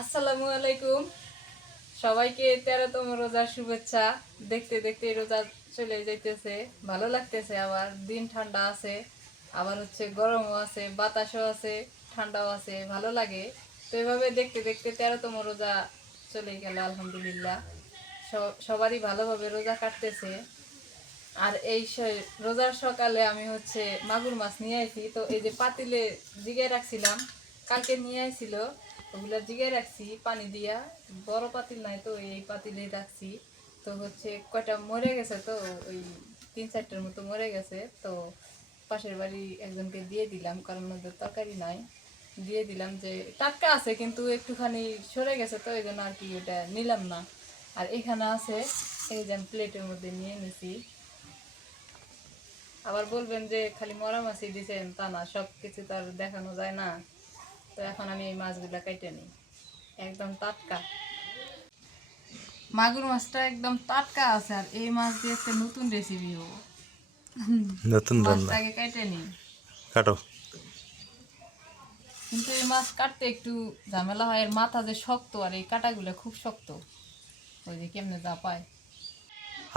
আসসালামু আলাইকুম। সবাইকে 13তম রোজার শুভেচ্ছা। দেখতে দেখতে রোজা চলে যাইতেছে, ভালো লাগতেছে। আবার দিন ঠান্ডা আছে, আবার গরমও আছে, বাতাসও আছে, ঠান্ডাও আছে, ভালো লাগে। তো এভাবে দেখতে দেখতে 13তম রোজা চলে গেল, আলহামদুলিল্লাহ। সবারই ভালোভাবে রোজা কাটতেছে। আর এই রোজার সকালে আমি মাগুর মাছ নিয়ে আইছি। তো এই যে পাতিলে জিগায় রাখছিলাম, কালকে নিয়ে আইছিল, ওগুলা জিগায় রাখছি পানি দিয়া। বড় পাতিল নাই, তো এই পাতিলে রাখছি। তো কয়টা মরে গেছে, তো ওই 3-4টার মতো মরে গেছে। তো পাশের বাড়ি একজনকে দিয়ে দিলাম, কারণ ওদের তরকারি নাই। দিয়ে দিলাম, যে টাটকা আছে কিন্তু একটুখানি সরে গেছে, তো এই জন্য আর কি ওটা নিলাম না। আর এখানে আছে, এই যে প্লেটের মধ্যে নিয়ে নিছি। আবার বলবেন যে খালি মরা মাছই দিছেন, তা না, সব কিছু তো আর দেখানো যায় না। তো এখন আমি এই মাছগুলা কেটে নিই, একদম টাটকা। মাগুর মাছটা একদম টাটকা আছে, আর এই মাছ দিয়ে একটা নতুন রেসিপি হবো। নতুন রান্না মাছটাকে কেটে নিই। কাটো। কিন্তু এই মাছ কাটতে একটু ঝামেলা হয়, এর মাথা যে শক্ত, আর এই কাটাগুলো খুব শক্ত। ওই যে কেমনে যা পায়।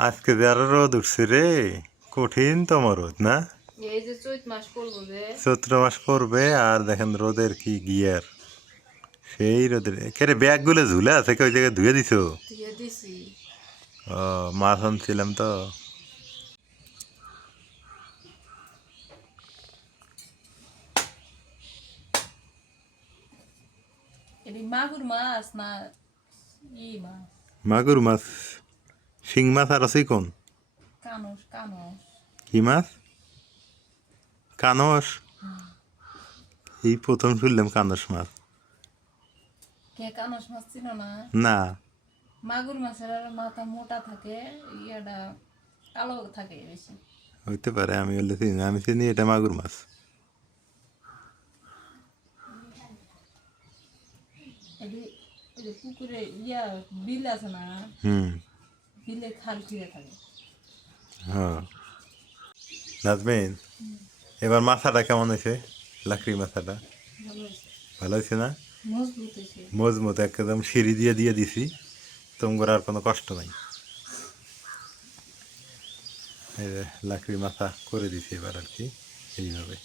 আজকে যে আরো রোদ উঠছে রে, কঠিন তোমার রোদ না? এই যে চৈত মাস পড়বো যে। চৈত্র মাস পড়বে আর দেখেন রোদের কি গিয়ার, সেই রোদের কেরে ব্যাগ গুলো ঝুলে আছে, ওই জায়গায় ধুয়ে দিছো? দিয়ে দিছি। ও, মাছ আনছিলাম তো। এটি মাগুর মাছ না ই মাছ? মাগুর মাছ, শিং মাছ আর আছে কোন? Cannes Cannes. কি মাছ? কানস? এই প্রথম শুনলাম কানস মাছ। কে কানস মাছ ছিল না? না। মাগুর মাছের আর মাথা মোটা থাকে, ইয়াটা কালো থাকে বেশি। হইতে পারে, আমি বললে চিনি না। আমি চিনি এটা মাগুর মাছ। এটি ওই যে পুকুরে বিল আছে না, হুম। বিলে খাল ফিরে থাকে। হ্যাঁ। নাজমিন, এবার মাথাটা কেমন হয়েছে? লাকড়ি মাথাটা ভালো হয়েছে, ভালো হয়েছে না? মজবুত হয়েছে। মজবুত একদম, সিঁড়ি দিয়ে দিয়ে দিছি, তোমার আর কোনো কষ্ট নাই। এই যে লাকড়ি মাথা করে দিছি এবার আর কি, এইভাবে।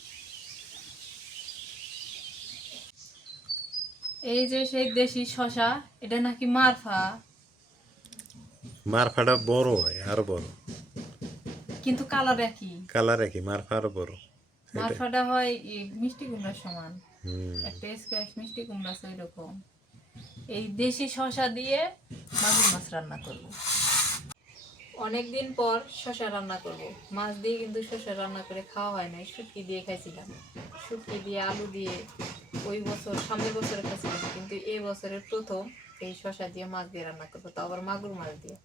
এই যে সেই দেশি শশা, এটা নাকি মারফা, মারফাটা বড় হয়, আরো বড়। কিন্তু কালার একই। কালার একই, মারফা আরো বড়। এটা। মারফাটা হয় মিষ্টি কুমড়ার সমান, হুম। একটা স্কোয়াশ মিষ্টি কুমড়া আছে ওই রকম। এই দেশি শশা দিয়ে মাগুর মাছ রান্না করব। অনেকদিন পর শশা রান্না করব। মাছ দিয়ে কিন্তু শশা রান্না করে খাওয়া হয় না, শুটকি দিয়ে খাইছিলাম। শুটকি দিয়ে, আলু দিয়ে ওই বছর, সামনের বছরে খাইছিলাম, কিন্তু এই বছরের প্রথম এই শশা দিয়ে মাছ দিয়ে রান্না করবো, তো আবার মাগুর মাছ দিয়ে।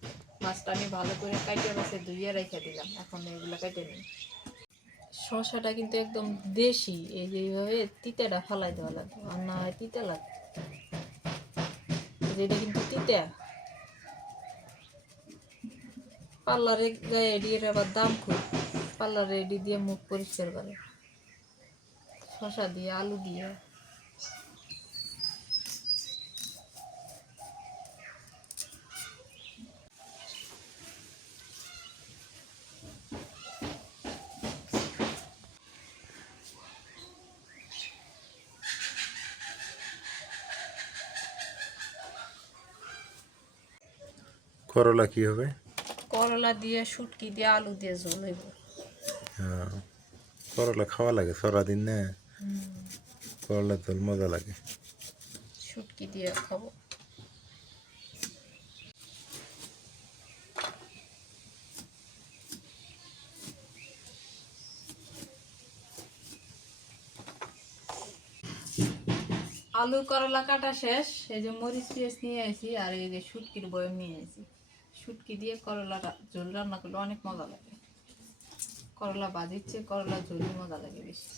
মাছটা আমি ভালো করে কাইটে বাছে ধুইয়ে রেখে দিলাম, এখন এগুলো কেটে নিই। শশাটা কিন্তু একদম দেশি, এই যে এইভাবে তিতাটা ফালাই দেওয়া লাগবে, আর না হয় তিতা লাগবে। যেটা কিন্তু তিতা। পার্লারে গায়ে এডির আবার দাম খুব, পার্লারে এডি দিয়ে মুখ পরিষ্কার করে। শশা দিয়ে, আলু দিয়ে। করলা কি হবে? করলা দিয়ে, শুটকি দিয়ে, আলু দিয়ে ঝোল হইব। হ্যাঁ, করলা খাওয়া লাগে সারা দিন না, করলা তোর মজা লাগে। শুটকি দিয়ে খাবো। আলু করলা কাটা শেষ, এই যে মরিচ পেঁয়াজ নিয়ে আসি, আর এই যে শুটকির বয়ম নিয়ে আসি। শুটকি দিয়ে করলা ঝোল রান্না করলে অনেক মজা লাগে। করলা ভাজির করলা ঝোলই মজা লাগে বেশি।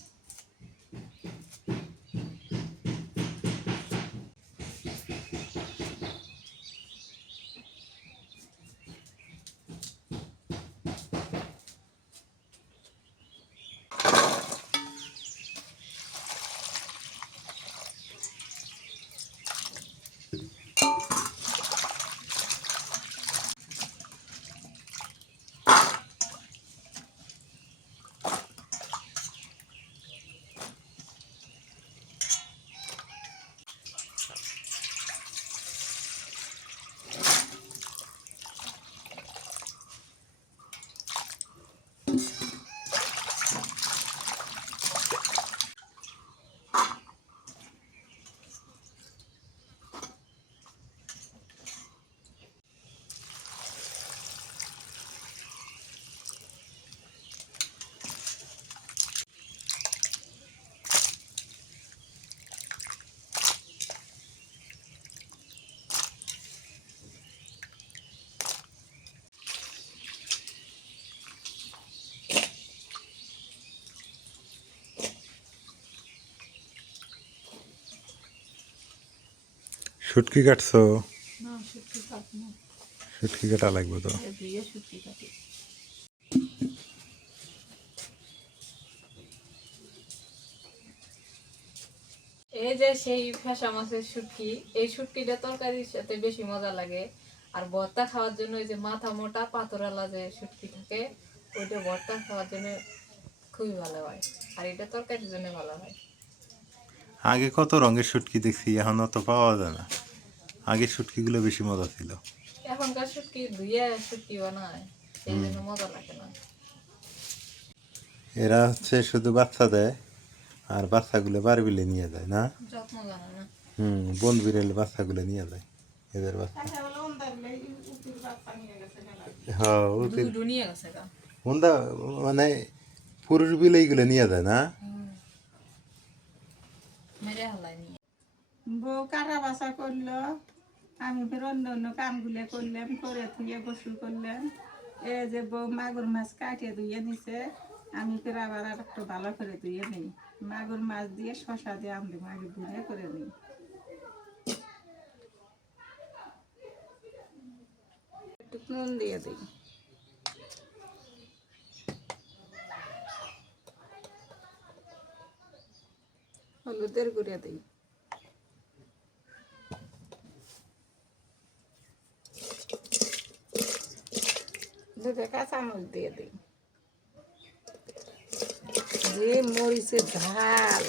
শুটকি কাটছো? না শুটকি কাটবো, শুটকি কাটা লাগবে তো। ধুয়ে শুটকি কাটি। এই যে সেই ফ্যাসা মাছের শুটকি, এই শুটকিটা তরকারির সাথে বেশি মজা লাগে। আর ভর্তা খাওয়ার জন্য ওই যে মাথা মোটা পাথরালা যে শুটকি থাকে, ওইটা ভর্তা খাওয়ার জন্য খুবই ভালো হয়। আর এটা তরকারির জন্য ভালো হয়। আগে কত রঙের শুটকি দেখছি, এখন অত পাওয়া যায় না। আগের শুটকিগুলো বেশি মজা ছিল। এখনকার শুটকি ধুয়ে শুটকি বানায়, সেই জন্য মজা লাগে না। এরা হচ্ছে শুধু বাচ্চা দেয়, আর বাচ্চাগুলো বাড়ি বিলে নিয়ে যায় না। যত্ন জানে না। বন বিড়াল বাচ্চাগুলো নিয়ে যায়, এদের বাচ্চা। হ্যাঁ দুধ নিয়ে গেছে গা। হুন্দা মানে পুরুষ বিলে এইগুলো নিয়ে যায় না। মেরে হালাই নিয়ে। বউ কাটা বাসা করলো, আমি ফের অন্য অন্য কামগুলো করলাম, করে ধুয়ে গোসল করলাম। এই যে বউ মাগুর মাছ কাটিয়ে ধুয়ে নিছে, আমি ফের আবার আর একটু ভালো করে ধুয়ে নিই। মাগুর মাছ দিয়ে শশা দিয়ে আমি মাগুর ধুয়ে করে নিই। একটু নুন দিয়ে দিই, হলুদের গুঁড়ে দিই, দুটো কাঁচামরিচ দিয়ে দিই, যে মরিচের ঝাল।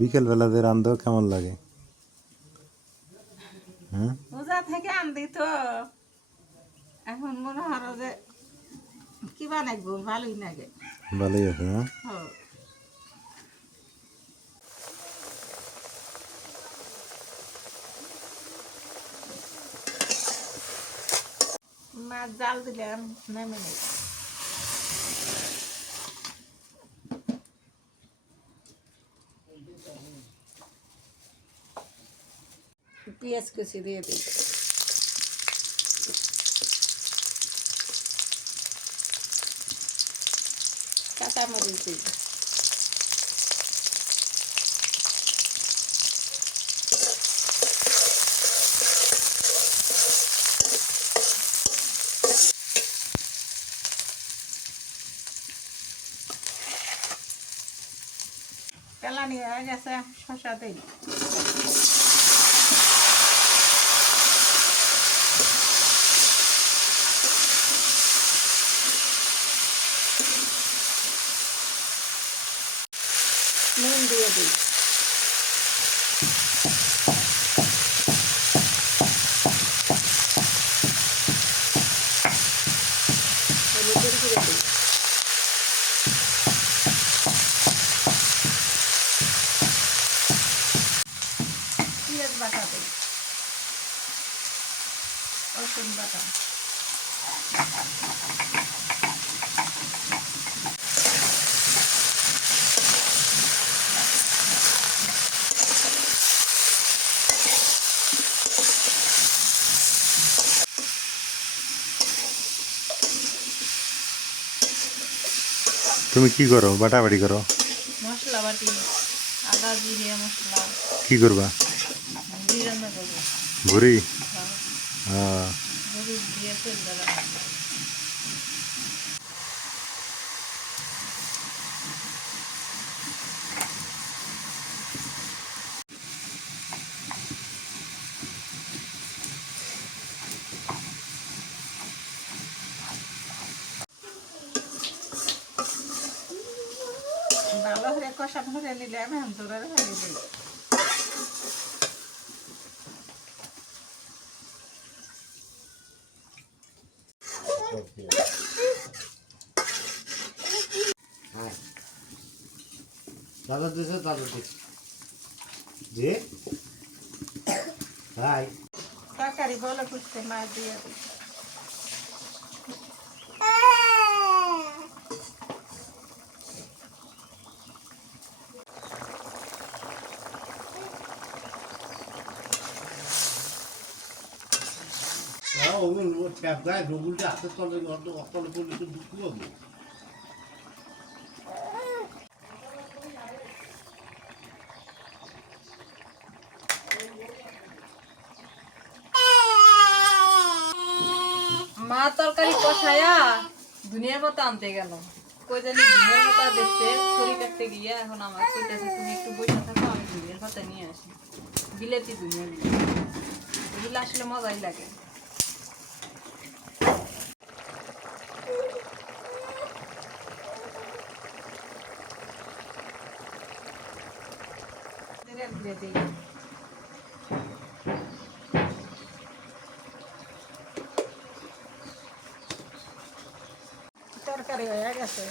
বিকেল বেলা যে রান্ধো কেমন লাগে? পূজা থেকে আনদি তো, এখন মনে হয় যে কি বানাইবো, ভালোই লাগে। ভালোই আছে। হ্যাঁ, হ্যাঁ। মাছ জাল দিলাম, নেমে নেই। পেঁয়াজ কুচি দিয়ে দিই, কাঁচামরিচ দিই, পেলানি হয়ে গেছে, শসা দিই, নুন দিয়ে দিই, হলুদের গুঁড়ো দিই, পেঁয়াজ বাটা দিই, রসুন বাটা, তুমি কি করো? বাটাবাটি করো? মশলা বাটি, আদা জিরে মশলা, কি করবা? ঘুরি রান্না করবো। ভুড়ি? হ্যাঁ, হ্যাঁ। ঘুরি দিয়ে তেল দেওয়া। ভালো করে কষা ধরে নিলে আমি ধরে ফেলে দিই। দাদা দিছে দাদা দিছে যে ভাই তরকারি বলে ফুটতে মাছ দিয়ে দিই, 오늘 대가에 누굴지 앞에 떨어진 것도 어떤 분이 좀 누구고. মা তরকারি কষায়া দুনিয়ার পাতা আনতে গেল, কই জানি দুনিয়ার পাতা দেখতে ছড়ি কাটতে গিয়ে এখন আমার কইতেছে তুমি একটু বসে থাকো, আমি দুনিয়ার পাতা নিয়ে আসি। বিলেতি দুনিয়া এগুলো আসলে মজাই লাগে। তরকারি হয়ে গেছে।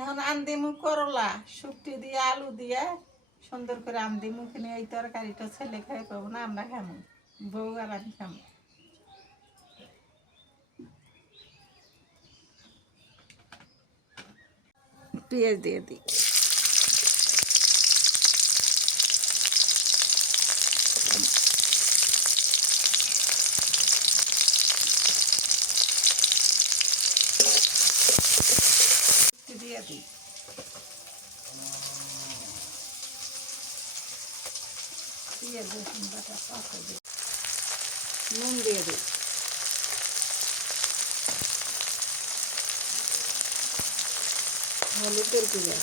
এখন আন্দিমু করলা শুক্তি দিয়ে আলু দিয়ে সুন্দর করে আন্দিমু, কিনে এই তরকারিটা ছেলে খাই পাবো না, আমরা খামো, বউ আর আমি খামো। পেঁয়াজ দিয়ে দিই। দিয়ে দিই। পেঁয়াজ রসুন বাটা পাতা দিই, নুন দিয়ে দিই। হলুদের গুঁড়ো,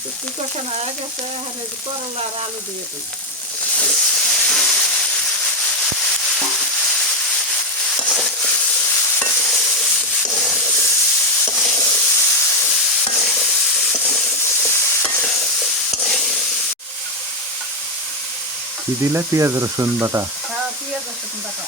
শুক্তি কষানো হয়ে গেছে, করলা আর আলু দিয়ে দিই। কি দিলে? পেঁয়াজ রসুন বাটা। হ্যাঁ, পেঁয়াজ রসুন বাটা।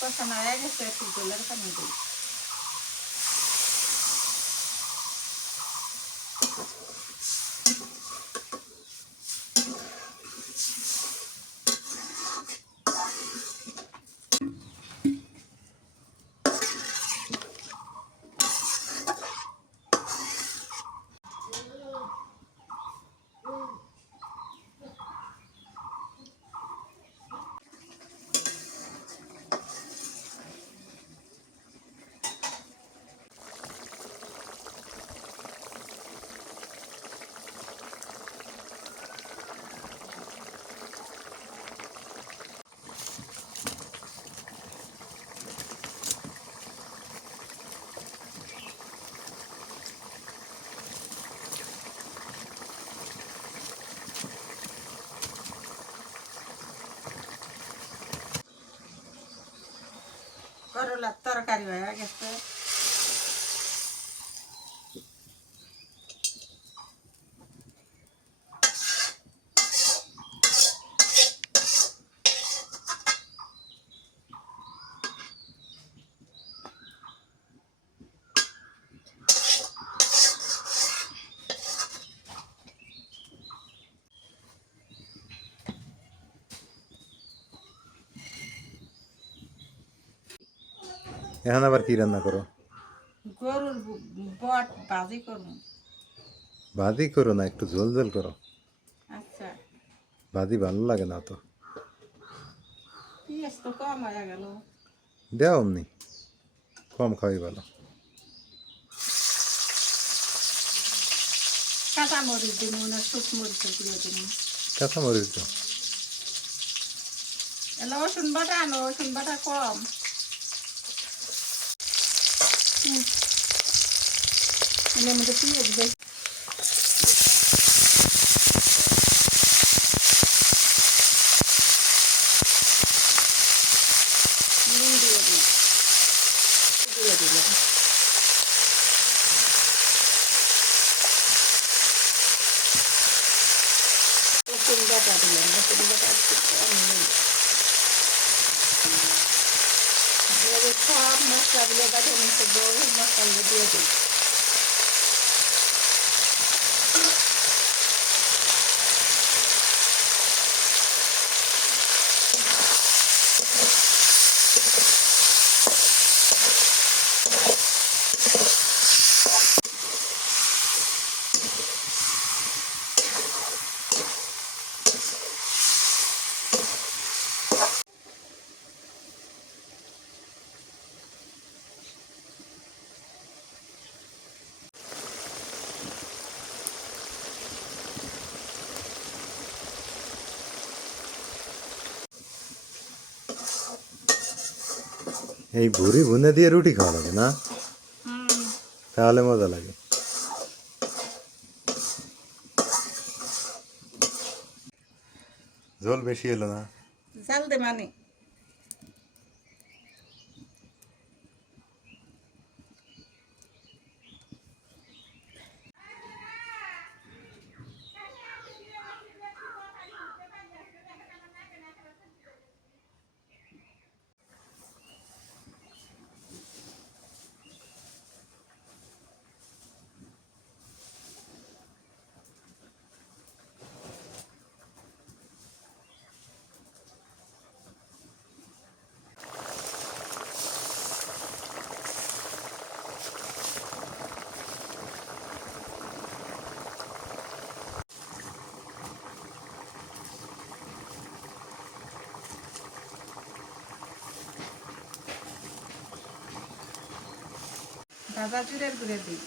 কষানো হয়ে গেছে, একটু জলের পানি দিই। করলার তরকারি হয়ে গেছে। এখন আবার কি রান্না করো? গরুর বট ভাজি করবো। ভাজি করো না, একটু ঝোল ঝোল করো। আচ্ছা, ভাজি ভালো লাগে না তো। পেঁয়াজ তো কম হয়ে গেল। দেও অমনি, কম খাওয়াই ভালো। কাঁচা মরিচ দিন, না শুকনো মরিচ দিয়ে দিন। কাঁচা মরিচ দাও। রসুন বাটা আনো, রসুন বাটা কম। এর মধ্যে পেঁয়াজ বেশি। মশলাগুলো কাটিয়ে নিচ্ছে, মশলাগুলো দিয়ে দিই। এই ভুড়ি ভুনে দিয়ে রুটি খাওয়া লাগে না, হুম, তাহলে মজা লাগে। ঝোল বেশি এলো না? জাল দে মানে ভাজা জিরের গুঁড়ে দিই।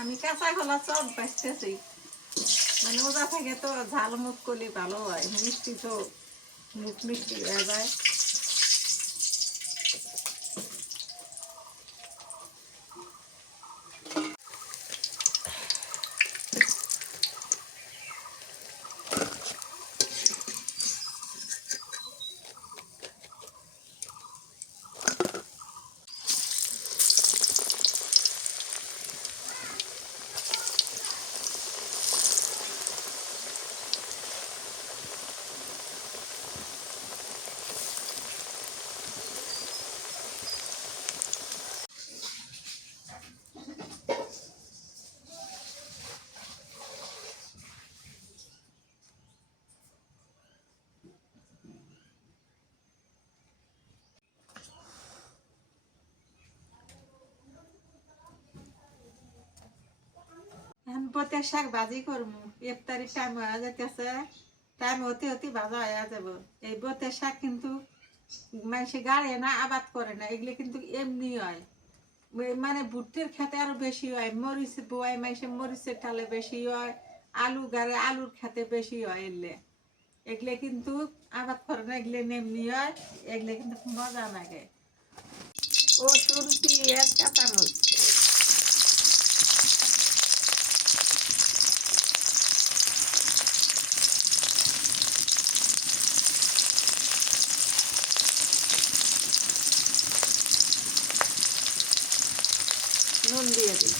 আমি কাঁচা কলা চপ বাঁচতেছি, মানে ওজা থেকে তো ঝাল মুখ করলে ভালো হয়, মিষ্টি তো মুখ মিষ্টি হয়ে যায়। এখন বতের শাক ভাজি করবো, ইফতারির টাইম হয়ে যেতেছে, টাইম হতে হতে ভাজা হয়ে যাব। এই বতের শাক কিন্তু মানুষে গাড়ে না, আবাদ করে না, এগুলো কিন্তু এমনি হয়। মানে ভুট্টির খেতে আরো বেশি হয়, মরিচ বোয়াই মাসে মরিচের টালে বেশি হয়, আলু গাড়ে আলুর খেতে বেশি হয়। এগুলো এগুলো কিন্তু আবাদ করে না, এগুলো এমনি হয়, এগুলো কিন্তু মজা লাগে। ও শুনছি এক কাঁচামচ নুন দিয়ে দিই।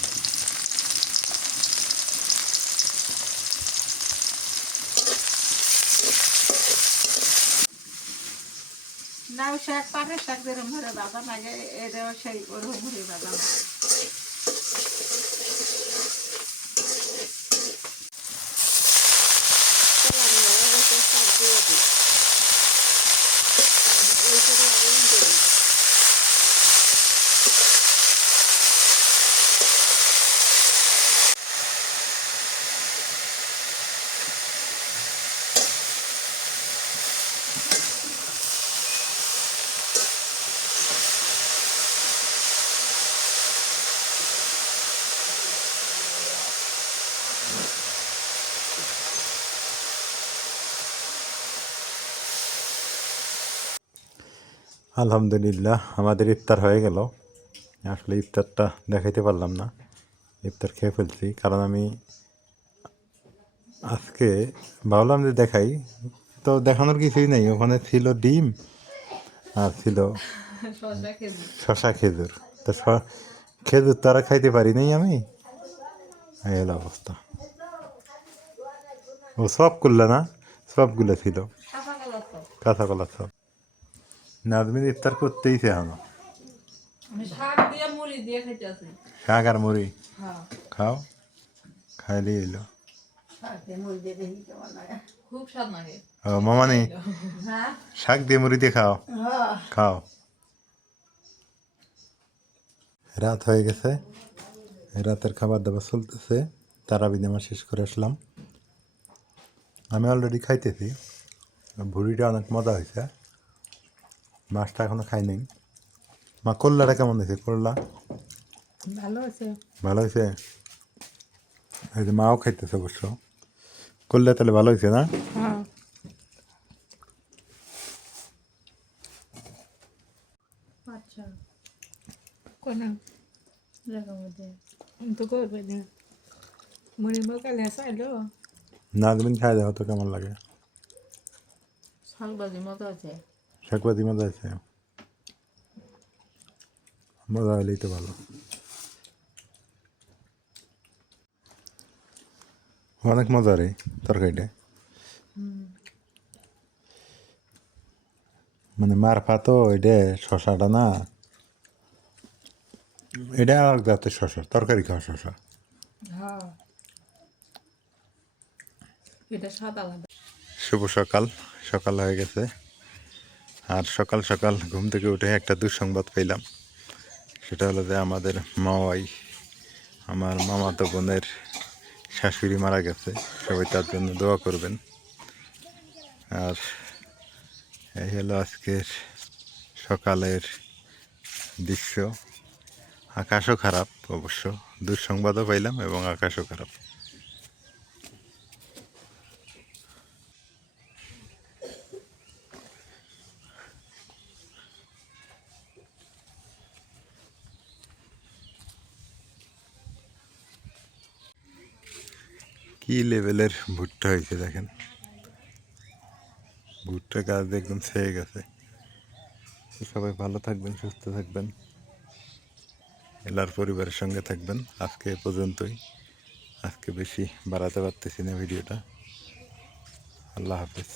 নাও শাক, পাটের শাক যেরকম করে বাবা লাগে, এটাও সেই ওরকম করে বাবা লাগে। শাক দিয়ে দিই, এই করে আগুন দিই। আলহামদুলিল্লাহ আমাদের ইফতার হয়ে গেল। আসলে ইফতারটা দেখাইতে পারলাম না, ইফতার খেয়ে ফেলছি, কারণ আমি আজকে ভাবলাম যে দেখাই, তো দেখানোর কিছুই নেই। ওখানে ছিল ডিম আর ছিল শসা খেতে শশা খেজুর। তো খেজুর তো আর খাইতে পারি নাই আমি, এই হলো অবস্থা। ও সবগুলো না, সবগুলো ছিল কাঁচা কলা তো কাঁচা কলা সব। নাজমিন ইফতার করতেইছে এখনো। আমি শাক দিয়ে মুড়ি দিয়ে খাইতে আছি। শাক আর মুড়ি হ্যাঁ খাও, খাইলে এলো। খুব স্বাদ লাগে। ও মামানি, হ্যাঁ শাক দিয়ে মুড়ি দিয়ে খাও, খাও। রাত হয়ে গেছে, রাতের খাবার দাবার চলতেছে। তারাবি নামাজ শেষ করে আসলাম। আমি অলরেডি খাইতেছি। ভুড়িটা অনেক মজা হয়েছে, মাছটা এখনো খাই নাই। মা করলাটা কেমন হয়েছে? করলা ভালো আছে। ভালো হয়েছে? এই যে মাও খাইতেছে অবশ্য। করলে তাহলে ভালো হয়েছে না? হ্যাঁ আচ্ছা কোন জায়গার মধ্যে তো করবে না মুড়ি মোকালে চাইলো নাজমিন খাই দেখো তো কেমন লাগে। শাক ভাজি মজা আছে। শাকবাজি মজা আছে, মজা হলেই তো ভালো। অনেক মজা রে তরকারিটা, মানে মারফা তো এটা শশাটা না, এটা আর জাতের শশা, তরকারি খাওয়া শশা। হ্যাঁ এটা স্বাদ আলাদা। শুভ সকাল, সকাল হয়ে গেছে। আর সকাল সকাল ঘুম থেকে উঠে একটা দুঃসংবাদ পেলাম। সেটা হলো যে আমাদের মাওয়াই, আমার মামাতো বোনের শাশুড়ি মারা গেছে। সবাই তার জন্য দোয়া করবেন। আর এই হলো আজকের সকালের দৃশ্য। আকাশও খারাপ অবশ্য, দুঃসংবাদও পাইলাম এবং আকাশও খারাপ। কি লেভেলের ভুট্টা হয়েছে দেখেন, ভুট্টা গাছ একদম ছেয়ে গেছে। সবাই ভালো থাকবেন, সুস্থ থাকবেন, এলার পরিবারের সঙ্গে থাকবেন। আজকে এ পর্যন্তই, আজকে বেশি বাড়াতে পারতেছি না ভিডিওটা। আল্লাহ হাফেজ।